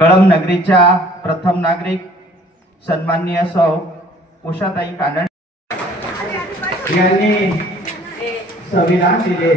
कळंब नगरीच्या प्रथम नागरिक सन्माननीय सौ उषाताई कानडे यांनी संविधान दिले।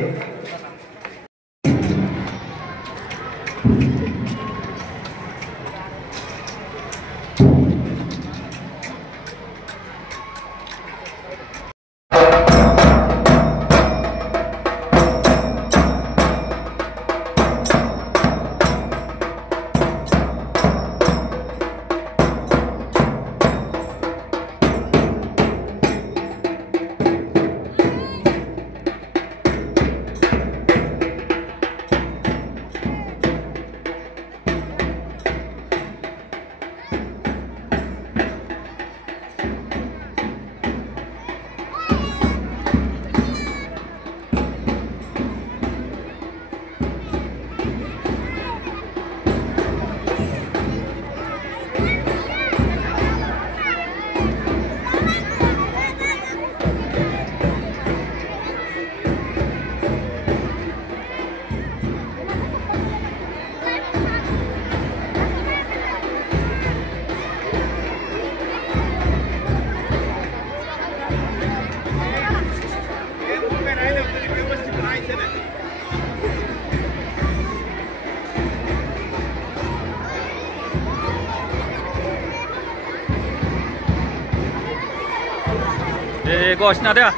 घोषणा द्या।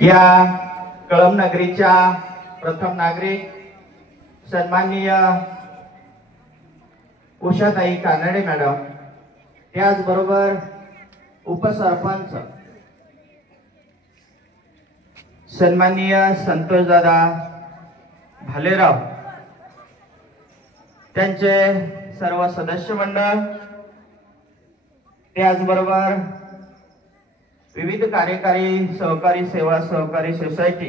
या कळंब नगरीच्या प्रथम नागरिक सन्माननीय उषाताई कानडे मॅडम, त्याचबरोबर उपसरपंच सन्माननीय संतोषदादा भालेराव, त्यांचे सर्व सदस्य मंडळ, त्याचबरोबर विविध कार्यकारी सहकारी सेवा सहकारी सोसायटी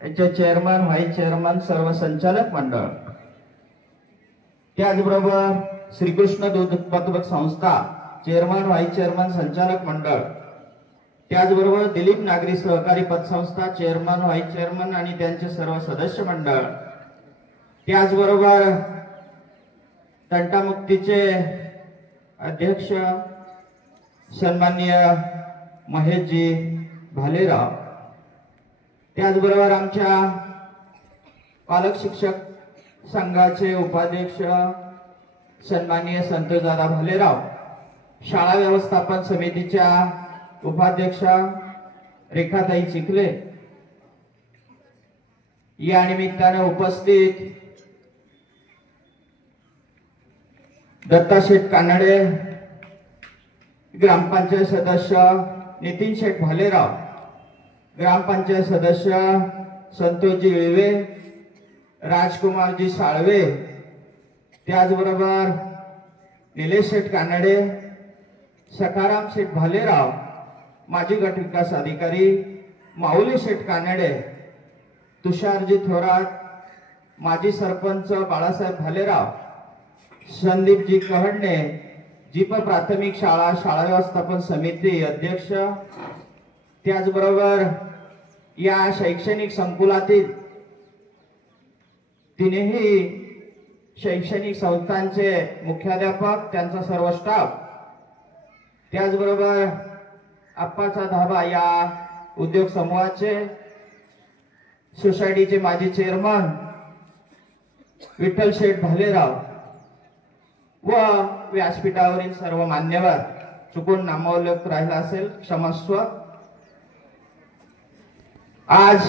याचे चेअरमन, व्हाईस चेअरमन, सर्व संचालक मंडळ, त्याचबरोबर श्रीकृष्ण दूध उत्पादक संस्था चेअरमन, व्हाईस चेअरमन, संचालक मंडळ, त्याचबरोबर दिलीप नागरी सहकारी पतसंस्था चेअरमन, व्हाईस चेअरमन आणि त्यांचे सर्व सदस्य मंडळ, त्याचबरोबर तंटामुक्तीचे अध्यक्ष सन्माननीय महेशजी भालेराव, त्याचबरोबर आमच्या पालक शिक्षक संघाचे उपाध्यक्ष सन्माननीय संतोषदादा भालेराव, शाळा व्यवस्थापन समितीच्या उपाध्यक्षा रेखाताई चिखले, या निमित्ताने उपस्थित दत्ता शेठ कानडे, ग्रामपंचायत सदस्य नितीन शेठ भालेराव, ग्रामपंचायत सदस्य संतोषजी विळवे, राजकुमारजी साळवे, त्याचबरोबर निलेश शेठ कानडे, सखाराम शेठ भालेराव, माजी गट विकास अधिकारी माऊली शेठ कानडे, तुषारजी थोरात, माजी सरपंच बाळासाहेब भालेराव, संदीपजी कहडणे, जीप प्राथमिक शाळा शाळा व्यवस्थापन समिती अध्यक्ष, त्याचबरोबर या शैक्षणिक संकुलातील तिन्ही शैक्षणिक संस्थांचे मुख्याध्यापक, त्यांचा सर्व स्टाफ, त्याचबरोबर आप्पाचा धाबा या उद्योग समूहाचे सोसायटीचे माजी चेअरमन विठ्ठल शेठ भालेराव, व व्यासपीठावरील सर्व मान्यवर, चुकून नामोल्लेख राहिला असेल क्षमस्व। आज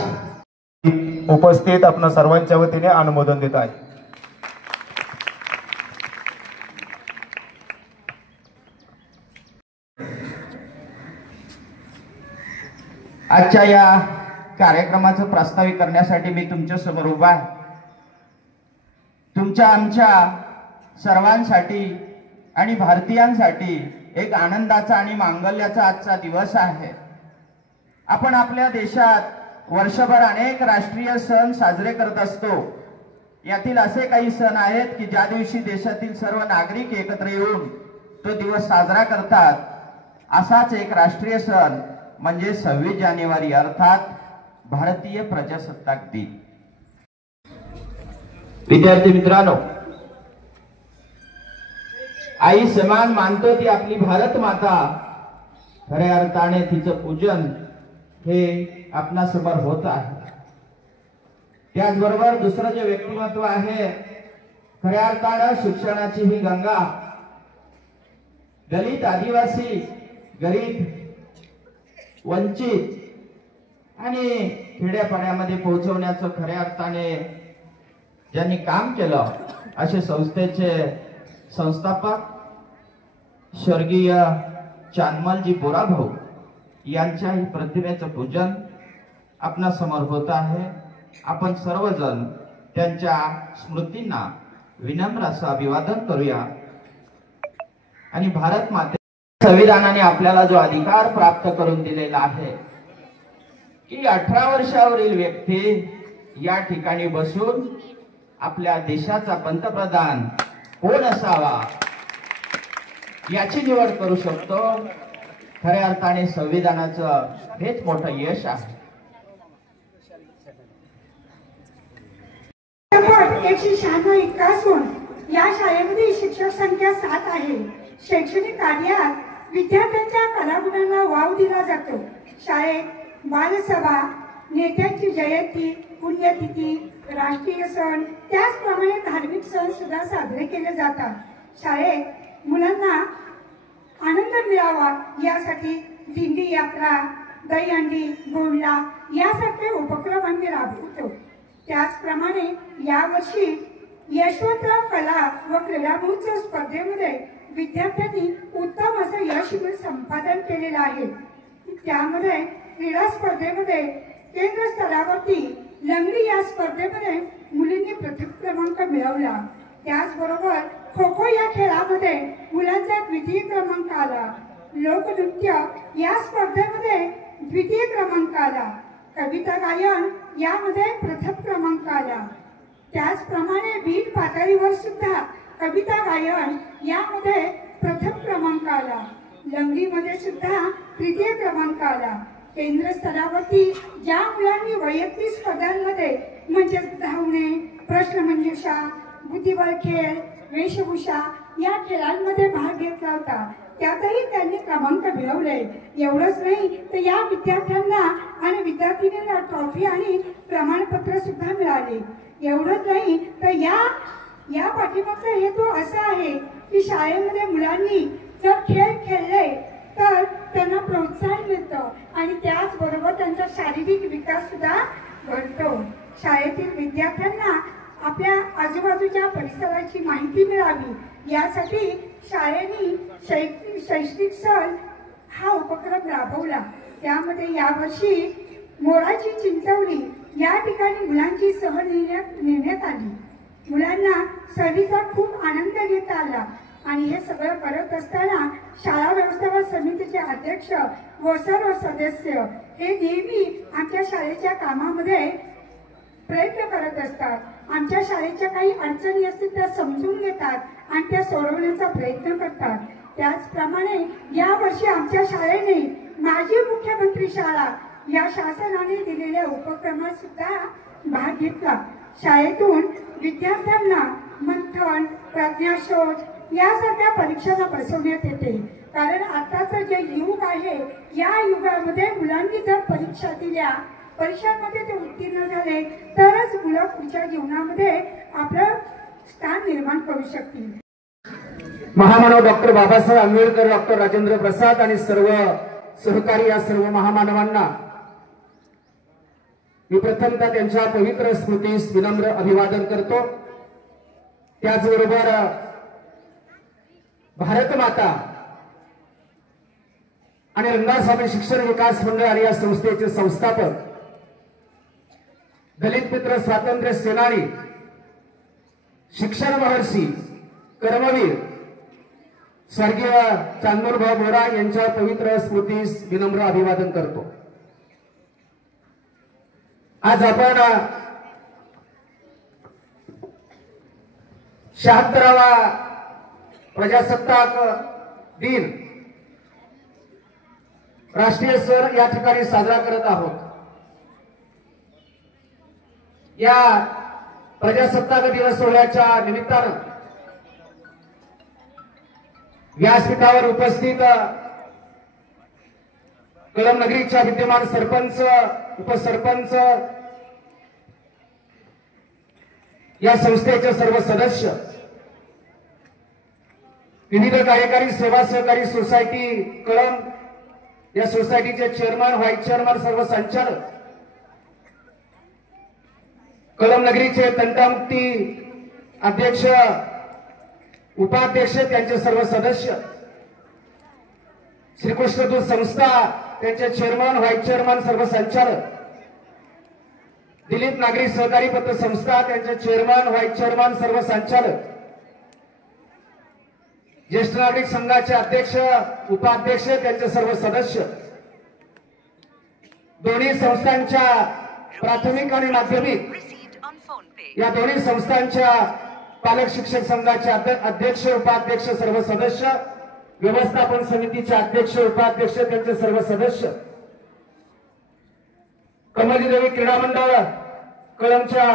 उपस्थित आपण सर्वांच्या वतीने अनुमोदन देत आहे। आजच्या या कार्यक्रमाचं प्रास्ताविक करण्यासाठी मी तुमच्या समोर उभा आहे। तुमच्या आमच्या सर्वांसाठी आणि भारतीयांसाठी एक आनंदाचा आणि मांगल्याचा आजचा दिवस आहे। आपण आपल्या देशात वर्षभर अनेक राष्ट्रीय सण साजरे करत असतो। यातील असे काही सण आहेत की ज्या दिवशी देशातील सर्व नागरिक एकत्र येऊन तो दिवस साजरा करतात। असाच एक राष्ट्रीय सण म्हणजे 26 जानेवारी अर्थात भारतीय प्रजासत्ताक दिन। विद्यार्थी मित्रांनो, आई समान मानतो ती आपली भारत माता, खऱ्या अर्थाने तिचं पूजन हे आपणासमोर होत आहे। त्याचबरोबर दुसरं जे व्यक्तिमत्व आहे, खऱ्या अर्थाने शिक्षणाची ही गंगा दलित, आदिवासी, गरीब, वंचित आणि खेड्यापाड्यामध्ये पोहोचवण्याचं खऱ्या अर्थाने ज्यांनी काम केलं असे संस्थेचे संस्थापक स्वर्गीय चांदमलजी बोराभाऊ यांच्या ही प्रतिमेचं पूजन आपणा समोर होत आहे। आपण सर्वजण त्यांच्या स्मृतींना विनम्र असं अभिवादन करूया आणि भारत माते संविधानाने आपल्याला जो अधिकार प्राप्त करून दिलेला आहे की 18 वर्षावरील व्यक्ती या ठिकाणी बसून आपल्या देशाचा पंतप्रधान कोण असावा याची निवड करू शकतो। खऱ्या अर्थाने संविधानाचं हेच मोठं यश आहे। 196 इतका असून या शाळेमध्ये शिक्षक संख्या 7 आहे। शैक्षणिक कार्यात विद्यार्थ्यांच्या कलागुणांना वाव दिला जातो। शाळेत बालसभा, नेत्यांची जयंती, पुण्यतिथी, राष्ट्रीय सण, त्याचप्रमाणे धार्मिक सण सुद्धा साजरे केले जातात। शाळेत मुलांना आनंद मिळावा यासाठी दिंडी यात्रा, दहीहंडी, गोंडा यासारखे उपक्रम आम्ही राबवतो। त्याचप्रमाणे यावर्षी यशवंतराव कला व क्रीडा महोत्सव स्पर्धेमध्ये विद्यार्थ्यांनी उत्तम असं यश संपादन केलेलं आहे। त्यामध्ये क्रीडा स्पर्धेमध्ये केंद्र स्तरावरती लंगडी या स्पर्धेमध्ये मुलींनी प्रथम क्रमांक मिळवला। त्याचबरोबर खो खो या खेळामध्ये मुलांचा द्वितीय क्रमांक आला। लोकनृत्य या स्पर्धेमध्ये द्वितीय क्रमांक आला। कविता गायन यामध्ये प्रथम क्रमांक आला। त्याचप्रमाणे बीट पातळीवर सुद्धा कविता गायन यामध्ये प्रथम क्रमांक आला। लंगडीमध्ये सुद्धा तृतीय क्रमांक आला। केंद्र स्तरावरती ज्या मुलांनी वैयक्तिक स्पर्धांमध्ये म्हणजे धावणे, प्रश्नमंजुषा, बुद्धिबळ खेळ, वेशभूषा या खेळांमध्ये भाग घेतला होता त्यातही त्यांनी क्रमांक मिळवले। एवढंच नाही तर या विद्यार्थ्यांना आणि विद्यार्थिनींना ट्रॉफी आणि प्रमाणपत्र सुद्धा मिळाले। एवढंच नाही तर या पाठीमागचा हेतू असा आहे की शाळेमध्ये मुलांनी जर खेळ खेळले तर त्यांना प्रोत्साहन मिळतं आणि त्याचबरोबर त्यांचा शारीरिक विकास सुद्धा घडतो। शाळेतील विद्यार्थ्यांना आपल्या आजूबाजूच्या परिसराची माहिती मिळावी यासाठी शाळेने शैक्षणिक सहल हा उपक्रम राबवला। त्यामध्ये यावर्षी मोराची चिंचवली या ठिकाणी मुलांची सहल नेण्यात आली। मुलांना सहलीचा खूप आनंद घेता आला आणि हे सगळं करत असताना शाळा व्यवस्थापन समितीचे अध्यक्ष व सर्व सदस्य हे नेहमी आमच्या शाळेच्या कामामध्ये प्रयत्न करत असतात। आमच्या शाळेच्या काही अडचणी असतील त्या समजून घेतात आणि त्या सोडवण्याचा प्रयत्न करतात। त्याचप्रमाणे यावर्षी आमच्या शाळेने माजी मुख्यमंत्री शाळा या शासनाने दिलेल्या उपक्रमात सुद्धा भाग घेतला। शाळेतून विद्यार्थ्यांना मंथन, प्रज्ञाशोध यासारख्या परीक्षांना बसवण्यात येते। कारण आताचं जे युग आहे या युगामध्ये मुलांनी जर परीक्षा दिल्या, परीक्षांमध्ये ते उत्तीर्ण झाले तरच मुलं पुढच्या जीवनामध्ये आपलं स्थान निर्माण करू शकतील। महामानव डॉक्टर बाबासाहेब आंबेडकर, डॉक्टर राजेंद्र प्रसाद आणि सर्व सहकारी या सर्व महामानवांना मी प्रथमतः त्यांच्या पवित्र स्मृतीस विनम्र अभिवादन करतो। त्याचबरोबर भारत माता आणि रंगास्वामी शिक्षण विकास मंडळ आणि या संस्थेचे संस्थापक, दलित मित्र स्वातंत्र्य सेनानी, शिक्षण महर्षी, कर्मवीर स्वर्गीय चांदूरभाऊ बोरा यांच्या पवित्र स्मृतीस विनम्र अभिवादन करतो। आज आपण 76वा प्रजासत्ताक दिन राष्ट्रीय सण या ठिकाणी साजरा करत आहोत। या प्रजासत्ताक दिवस सोहळ्याच्या निमित्तानं व्यासपीठावर उपस्थित कळंब नगरीच्या विद्यमान सरपंच, उपसरपंच, या संस्थेचे सर्व सदस्य, विविध कार्यकारी सेवा सहकारी सोसायटी कळंब या सोसायटीचे चेअरमन, व्हाईस चेअरमन, सर्व संचालक, कळंब नगरीचे तंटामुक्ती अध्यक्ष, उपाध्यक्ष, त्यांचे सर्व सदस्य, श्रीकृष्ण दूत संस्था त्यांचे चेअरमन, व्हाईस चेअरमन, सर्व संचालक, दिलीप नागरी सहकारी पत्र संस्था त्यांचे चेअरमन, व्हाईस चेअरमन, सर्व संचालक, ज्येष्ठ नागरिक संघाचे अध्यक्ष, उपाध्यक्ष, त्यांचे सर्व सदस्य, दोन्ही संस्थांच्या प्राथमिक आणि माध्यमिक या दोन्ही संस्थांच्या पालक शिक्षक संघाचे अध्यक्ष, उपाध्यक्ष, सर्व सदस्य, व्यवस्थापन समितीचे अध्यक्ष, उपाध्यक्ष, त्यांचे सर्व सदस्य, कमलीदेवी क्रीडा मंडळ कळंबच्या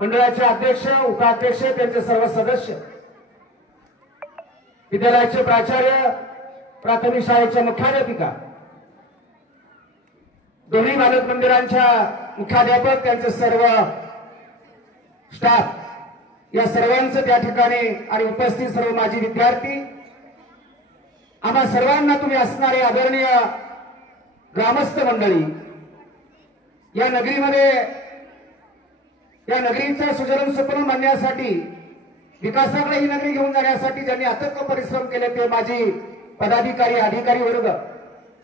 मंडळाचे अध्यक्ष, उपाध्यक्ष, त्यांचे सर्व सदस्य, विद्यालयाचे प्राचार्य, प्राथमिक शाळेच्या मुख्याध्यापिका, दोन्ही बालक मंदिरांच्या मुख्याध्यापक, त्यांचे सर्व स्टाफ, या सर्वांचं त्या ठिकाणी आणि उपस्थित सर्व माजी विद्यार्थी, आम्हा सर्वांना तुम्ही असणारे आदरणीय ग्रामस्थ मंडळी, या नगरीमध्ये या नगरीचा सुजलाम सुफलाम मानण्यासाठी, विकासाकडे ही नगरी घेऊन जाण्यासाठी ज्यांनी अथक परिश्रम केले ते माझी पदाधिकारी, अधिकारी वर्ग,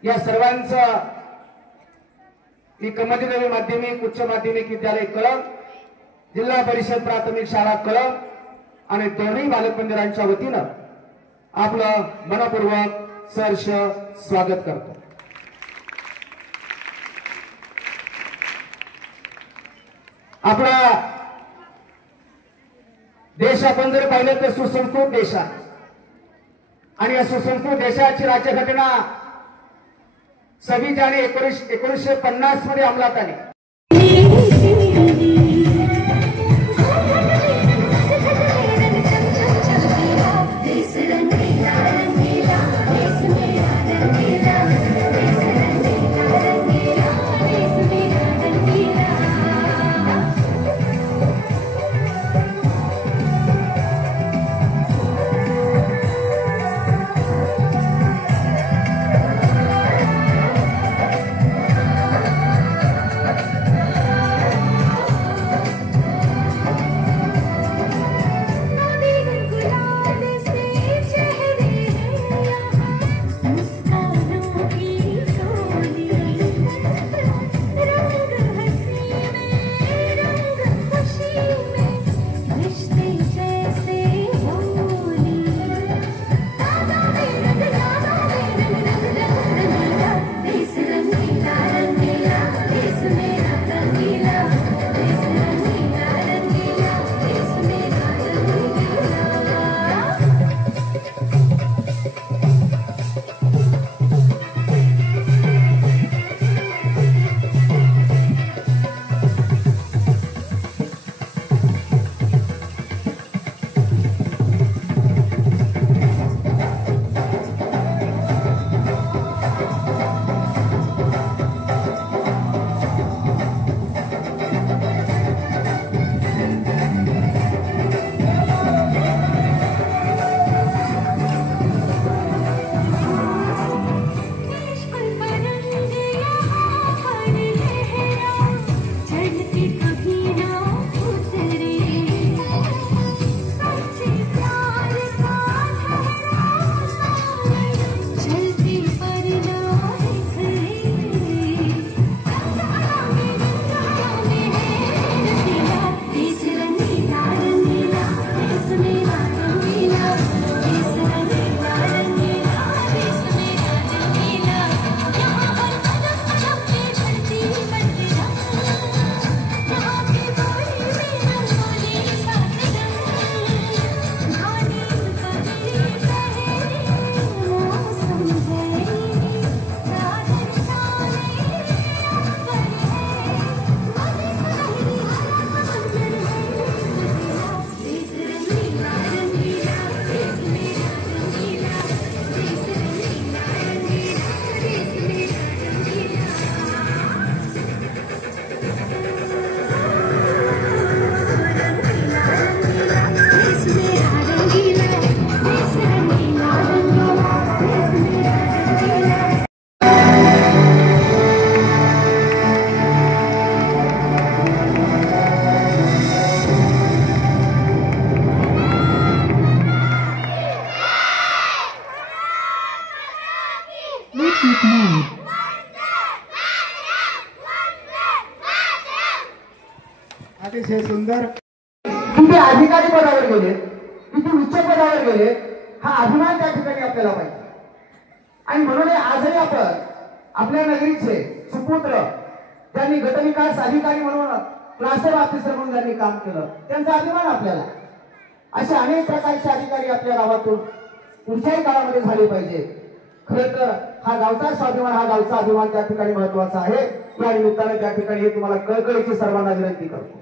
या सर्वांचं मी कमलीदेवी माध्यमिक उच्च माध्यमिक विद्यालय कळंब, जिल्हा परिषद प्राथमिक शाळा कळंब आणि दोन्ही बालक मंदिरांच्या वतीनं आपलं मनपूर्वक सहर्ष स्वागत करतो। आपला देश आपण जर पाहिलं तर सुसंस्कृत देश आहे आणि या सुसंस्कृत देशाची राज्यघटना 26 जानेवारी 1950 मध्ये अंमलात आली। नाही. अतिशय सुंदर. किती अधिकारी पदावर गेले, किती उच्च पदावर गेले, हा अभिमान त्या ठिकाणी आपल्याला पाहिजे. आणि म्हणून आजही आपण आपल्या नगरीचे सुपुत्र त्यांनी गटविकास अधिकारी म्हणून क्लास्टर ऑफिसर म्हणून त्यांनी काम केलं, त्यांचा अभिमान आपल्याला. असे अनेक प्रकारचे अधिकारी आपल्या गावातून पुढच्याही काळामध्ये झाले पाहिजे. खरं तर हा गावचा स्वाभिमान, हा गावचा अभिमान त्या ठिकाणी महत्वाचा आहे. या निमित्ताने त्या ठिकाणी हे तुम्हाला कळकळीची सर्वांना विनंती करतो.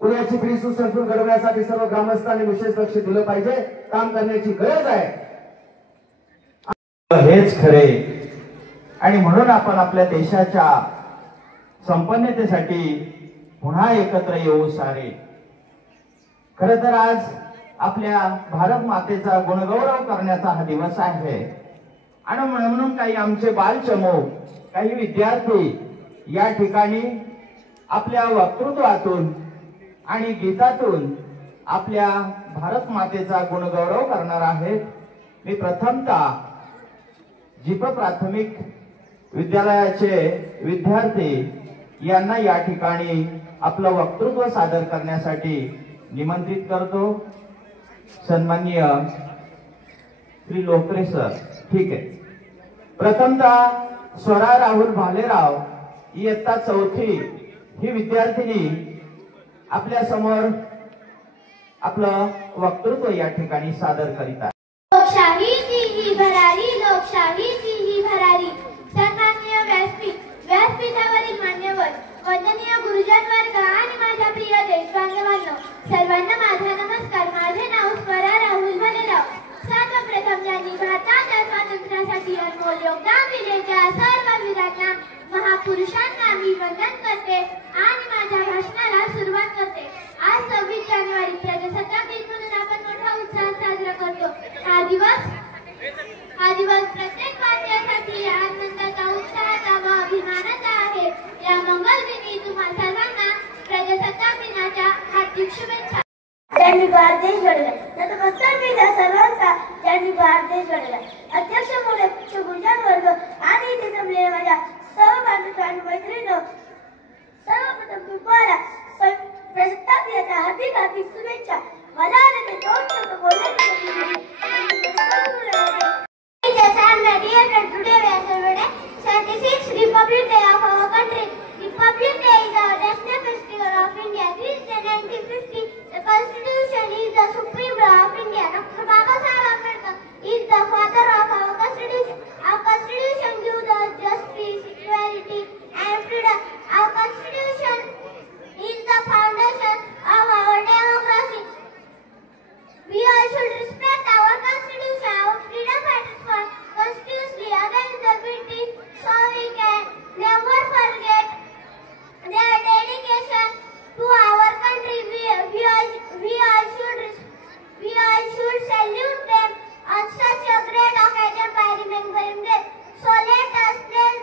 उद्याची पिढी सुसंस्कृत घडवण्यासाठी सर्व ग्रामस्थांनी विशेष लक्ष दिलं पाहिजे, काम करण्याची गरज आहे. हेच खरे. आणि म्हणून आपण आपल्या देशाच्या संपन्नतेसाठी पुन्हा एकत्र येऊ सारे. खर तर आज आपल्या भारत मातेचा गुणगौरव करण्याचा हा दिवस आहे. आणि म्हणून काही आमचे बालचमू, काही विद्यार्थी या ठिकाणी आपल्या वक्तृत्वातून आणि गीतातून आपल्या भारत मातेचा गुणगौरव करणार आहेत. मी प्रथमतः जीप प्राथमिक विद्यालयाचे विद्यार्थी यांना या ठिकाणी आपलं वक्तृत्व सादर करण्यासाठी निमंत्रित करतो. सन्माननीय श्री लोकरे सर. ठीक आहे. प्रथमतः स्वरा राहुल भालेराव इयत्ता 4थी ही विद्यार्थिनी आपल्या समोर आपलं वक्तृत्व या ठिकाणी सादर करीत आहे. लोकशाहीची ही भरारी, लोकशाहीची ही भरारी. सन्माननीय व्यासपीठावरील मान्यवर, वंदनीय गुरुजन वर्ग आणि माझ्या प्रिय देशबांधवांनो, सर्वांना माझा नमस्कार. माझे नाव स्वरा राहुल भालेराव. सर्वप्रथम ज्यांनी भारताच्या स्वातंत्र्यासाठी अनमोल योगदान दिले त्या सर्व वीरांना, महापुरुषांना मी वंदन करते आणि माझ्या भाषणाला सुरुवात करते. आज 26 जानेवारी प्रजासत्ताक दिन म्हणून आपण मोठा उत्साह साजरा करतो. हा दिवस प्रत्येक भारतीयासाठी आनंदाचा, उत्साहाचा व अभिमानाचा आहे. या मंगल दिनी तुम्हा सर्वांना प्रजासत्ताक दिनाच्या हार्दिक शुभेच्छा. ज्यांनी भारत देश घडवला, नतमस्तक मी त्या सर्वांचा ज्यांनी भारत देश घडवला. अध्यक्ष महोदय, गुरुजन वर्ग आणि इथे जमलेले माझ्या सर्व बांधव आणि मैत्रिणी, सर्वप्रथम तुम्हाला प्रजासत्ताक दिनाच्या हार्दिक हार्दिक शुभेच्छा. मला ते 2 शब्द बोलायचे. Today we are celebrating 76th Republic Day of our country. Republic Day is our national festival of India. This is 1950. The Constitution is the supreme law of India. Dr. Babasaheb Ambedkar is the father of our Constitution. Our Constitution gives us justice, equality, and freedom. Our Constitution is the foundation of our democracy. We all should respect our Constitution. Our freedom fighters fought constantly against the British, so we can never forget their dedication to our country. We all should salute them on such a great occasion by remembering them. So let us pledge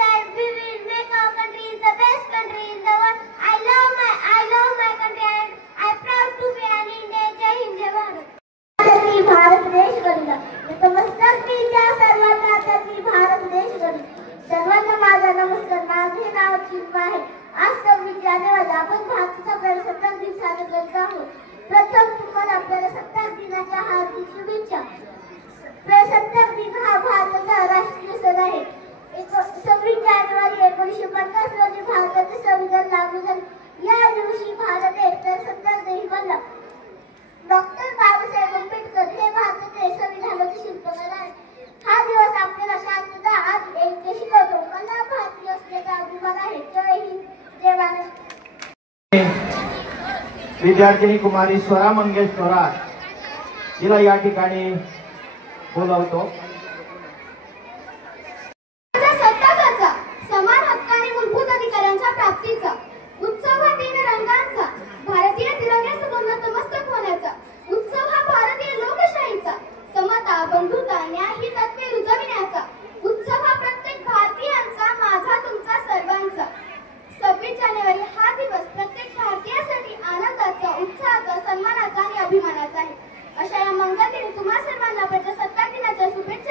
that we will make our country the best country in the world. I love my country and I'm proud to be an Indian. Jai Hind, Jai Bharat. मी भारत देश घडवला. नमस्कार मी त्या सर्वांना, मी भारत देश घडवला. सर्वांना माझा नमस्कार. माझे नाव चिंपा आहे. आज 26 जानेवारी आपण भारताचा प्रजासत्ताक दिन साजरा करत आहोत. प्रथम तुम्हाला प्रजासत्ताक दिनाच्या हार्दिक शुभेच्छा. प्रजासत्ताक दिन हा भारताचा राष्ट्रीय सण आहे. 26 जानेवारी 1950 रोजी भारताचे संविधान लागू झाले. या दिवशी भारत एक प्रजासत्ताक देश बनला. डॉक्टर बाबासाहेब आंबेडकर हे भारताचे संविधानाचे शिल्पकार आहेत. हा दिवस आपल्याला शांतता आणि ऐक्य शिकवतो. मला भारतीय असल्याचा अभिमान आहे. जय हिंद, जय भारत. विद्यार्थिनी कुमारी स्वरा मंगेश थोरात हिला या ठिकाणी बोलवतो. सत्ताचा, समान हक्क आणि मूलभूत अधिकारांच्या प्राप्तीचा, उत्सव हा 3 रंगांचा, भारतीय तिरंग्यासमोर नतमस्तक होण्याचा, उत्सव हा भारतीय लोकशाहीचा, समता, बंधुता, न्याय ही तत्त्वे रुजविण्याचा, उत्सव हा प्रत्येक भारतीयांचा, माझा, तुमचा, सर्वांचा. 26 जानेवारी हा दिवस प्रत्येक भारतीयासाठी आनंदाचा, उत्साहाचा, सन्मानाचा आणि अभिमानाचा आहे. अशा या मंगल दिनी तुम्हा सर्वांना प्रजासत्ताक दिनाच्या शुभेच्छा.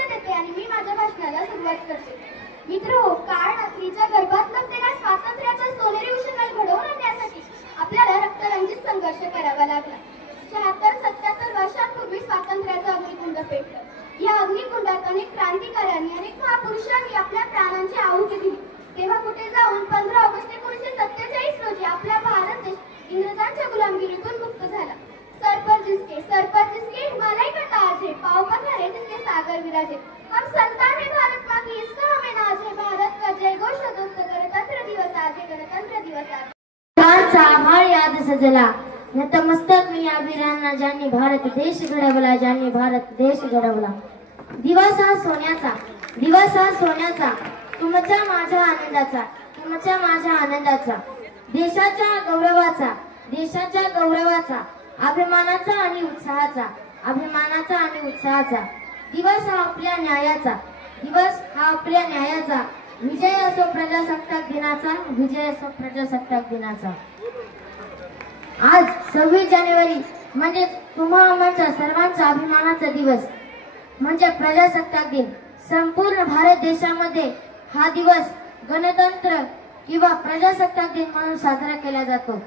पेटलं। या अग्निकुंडात अनेक क्रांतिकारकांनी अनेक महापुरुषांनी आपल्या प्राणांची आहुती दिली। तेव्हा कुठे जाऊन 15 ऑगस्ट 1947 रोजी आपला भारत देश इंग्रजांच्या गुलामगिरीतून मुक्त झाला। सर पर जिसके हिमालय का ताज है, पाव पखारे जिसके सागर विराजे। हम संतान है भारत माँ की, इसका हमें नाज है। भारत का जय घोष दोस्त, गणतंत्र दिवस आज है, गणतंत्र दिवस आज। चा आभाळ याद सजला, नतमस्तक मी या वीरांना ज्यांनी भारत देश घडवला, ज्यांनी भारत देश घडवला। दिवस हा सोन्याचा, तुमच्या माझ्या आनंदाचा, देशाच्या गौरवाचा, अभिमानाचा आणि उत्साहाचा दिवस हा आपल्या न्यायाचा, विजय असो प्रजासत्ताक दिनाचा। आज 26 जानेवारी म्हणजे तुम्हा आमच्या सर्वांचा अभिमानाचा दिवस म्हणजे प्रजासत्ताक दिन। संपूर्ण भारत देशामध्ये हा दिवस गणतंत्र किंवा प्रजासत्ताक दिन म्हणून साजरा केला जातो।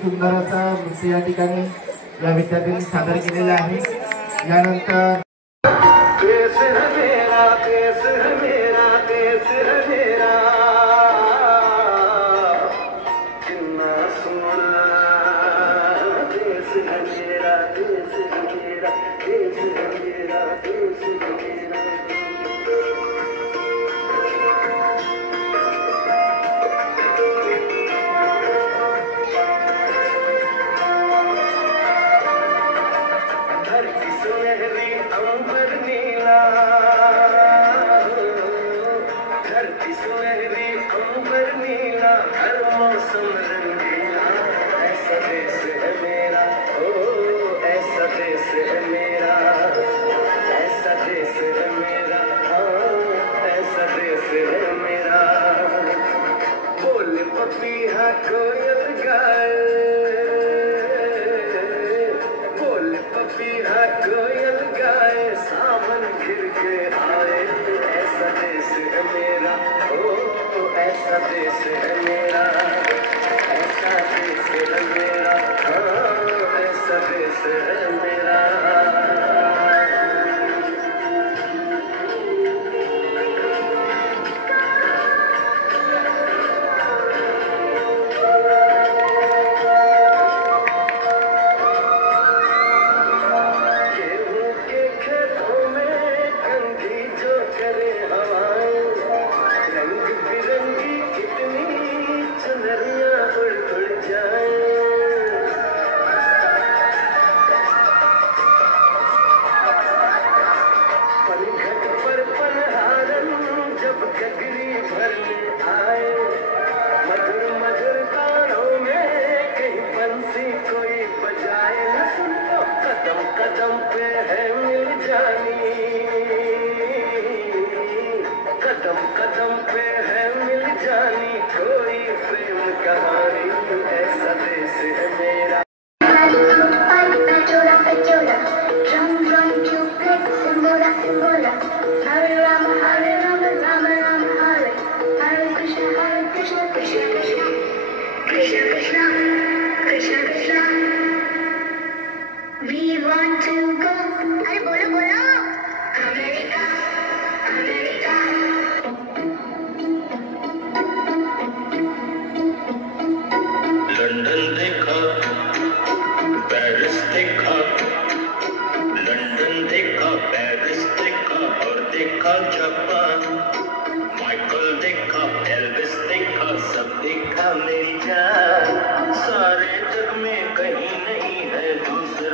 सुंदर असा नृत्य या ठिकाणी या विद्यार्थ्यांनी सादर केलेला आहे। यानंतर अंबर नीला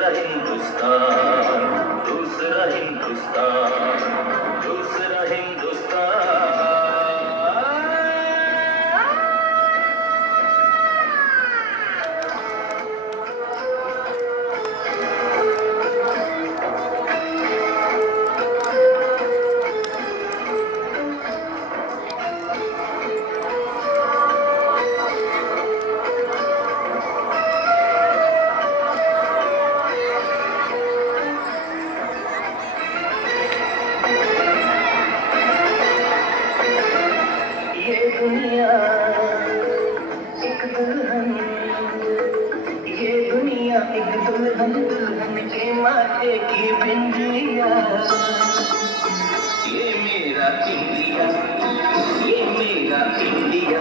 दूसरा हिंदुस्तान, दूसरा हिंदुस्तान, दूसरा हिंदुस्तान। दुल्हन के माथे की बिंदिया, ये मेरा इंडिया, ये मेरा India.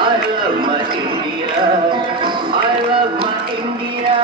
I love my India, I love my India।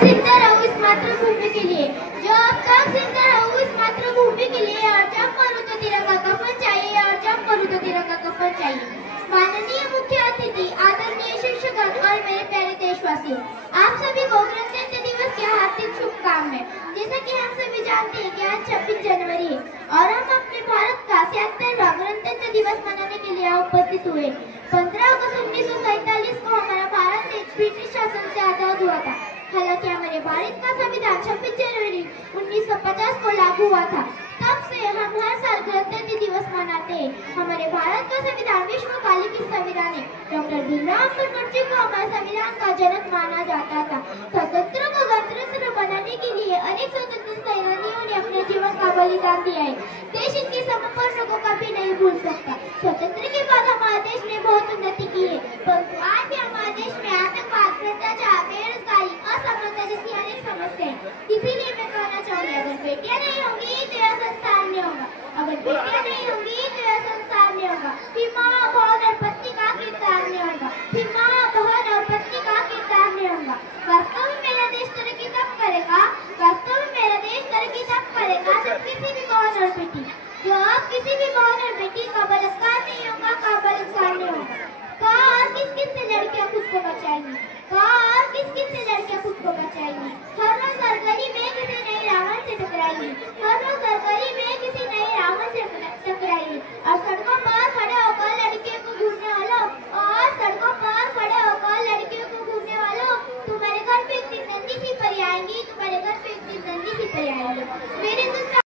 जिंदा रहूं इस मातृभूमि के लिए, जो अब तक जिंदा रहूं इस मातृभूमि के लिए, और जब मरूं तो तिरंगा कफन चाहिए, और जब मरूं तो तिरंगा कफन चाहिए। माननीय मुख्य अतिथि, आदरणीय शिक्षकगण और मेरे प्यारे देशवासियों, आप सभी को गणतंत्र दिवस की हार्दिक शुभकामनाएं। जैसा कि हम सभी जानते हैं कि आज 26 जनवरी है और हम अपने भारत का 76वां गणतंत्र दिवस मनाने के लिए उपस्थित हुए। 15 अगस्त 1947 को हमारा भारत देश ब्रिटिश शासन से आजाद हुआ था। हालांकि हमारे भारत का संविधान 26 जनवरी 1950 को लागू हुआ था। तब से हम हर साल गणतंत्र दिवस मनाते हैं। हमारे भारत का संविधान विश्वकालीन की संविधान है। डॉक्टर भीमराव अम्बेडकर जी को हमारे संविधान का जनक माना जाता था। स्वतंत्र को गणतंत्र बनाने के लिए अनेक स्वतंत्र सेनानियों ने अपने जीवन का बलिदान दिया है। देश इनके समर्पण को कभी नहीं भूल सकता। स्वतंत्र के बाद हमारे देश ने बहुत उन्नति की है, परंतु आज भी हमारे देश में आतंकवाद, भ्रष्टाचार, बेरोजगारी, असमानता जैसी अनेक समस्याएं। इसीलिए मैं कहना चाहूंगी, अगर बेटियां नहीं होंगी तो यह संसार नहीं होगा, अगर बेटियां नहीं होंगी तो यह संसार नहीं होगा, फिर माँ, बहन और पत्नी का किरदार नहीं होगा, फिर माँ, बहन और पत्नी का किरदार नहीं होगा। वास्तव में मेरा देश तरक्की तब करेगा, वास्तव में मेरा देश तरक्की तब करेगा जब किसी भी बहन और बेटी, जो अब किसी भी बहन और बेटी का बलात्कार नहीं होगा, का बलात्कार नहीं होगा। कहा और किस से लड़कियां खुद को बचाएंगी, कहा और किस से लड़कियां खुद को बचाएंगी। हर रोज सरगरी में किसी नए रावण से टकराएंगी, हर रोज सरगरी में किसी नए रावण से टकराएंगी। और सड़कों पर खड़े होकर लड़कियों को घूरने वालों, और सड़कों पर खड़े होकर लड़कियों को घूरने वालों, तुम्हारे घर पे एक दिन नंदी सी परी आएंगी, तुम्हारे घर पे एक दिन नंदी सी परी आएंगी। मेरे दूसरा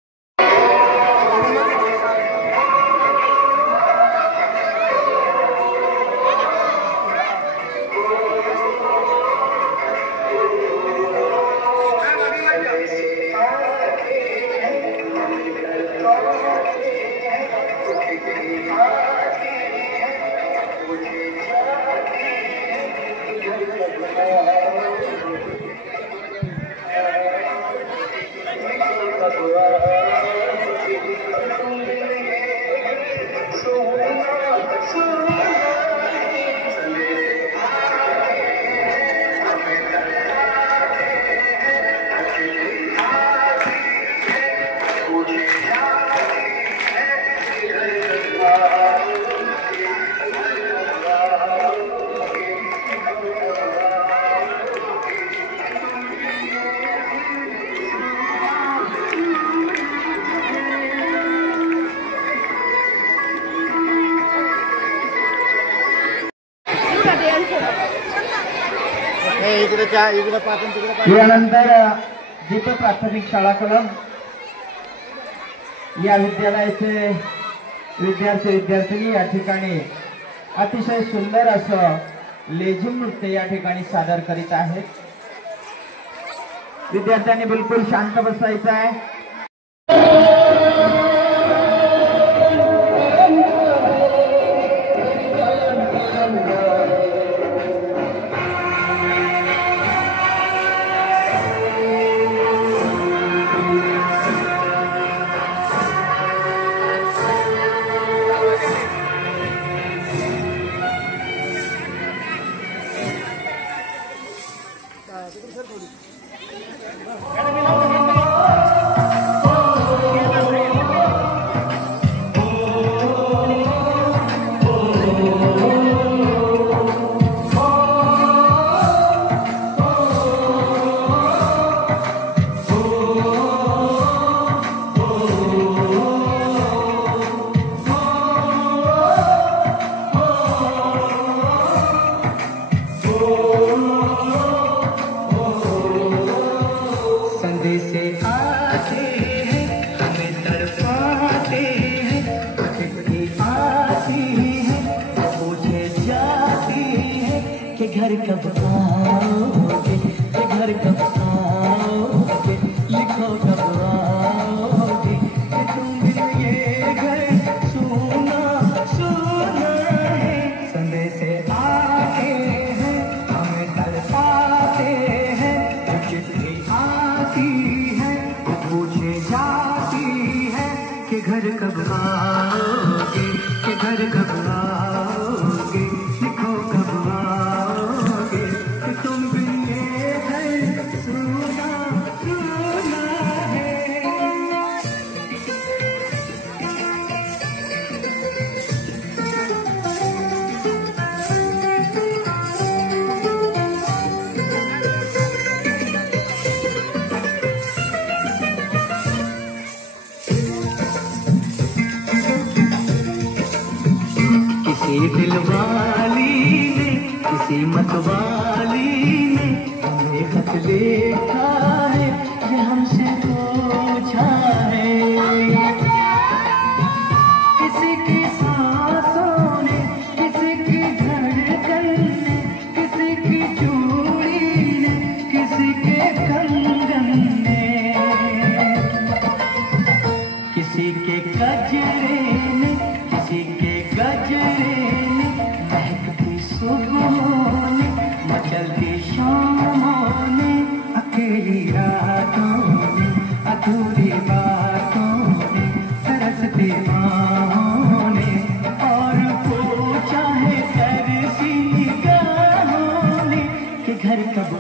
यानंतर दीप प्राथमिक शाळा कलम या विद्यालयाचे विद्यार्थी विद्यार्थिनी या ठिकाणी अतिशय सुंदर असं लेझिम नृत्य या ठिकाणी सादर करीत आहेत। विद्यार्थ्यांनी बिलकुल शांत बसायचं आहे। घर कब आओगे, घर कब आओगे, लिखो कब आओगे, तुम बिन ये घर सुना सुना है। संदेश आते हैं हमें तड़पाते हैं, चिट्ठी आती है पूछे जाती है कि घर कब आओगे, कि घर कब आओगे, लिखो कब आओगे, तुम बिन ये घर सुना सुना है। किसी दिलवाली ने, किसी मतवाली ने हमें खत लिखा है, ये हमसे पूछा है। किसी की सांसों ने, किसी की धड़कन ने, किसी की चूड़ी ने, किसी के कंगन ने, किसी के गजरे ने, किसी के गजरे ने, महकती सुबहों ने, मचलती शामों ने, अकेली रातों ने, अधूरी बातों ने, तरसती बाहों ने, और पूछा है तरसी निगाहों ने कि घर कब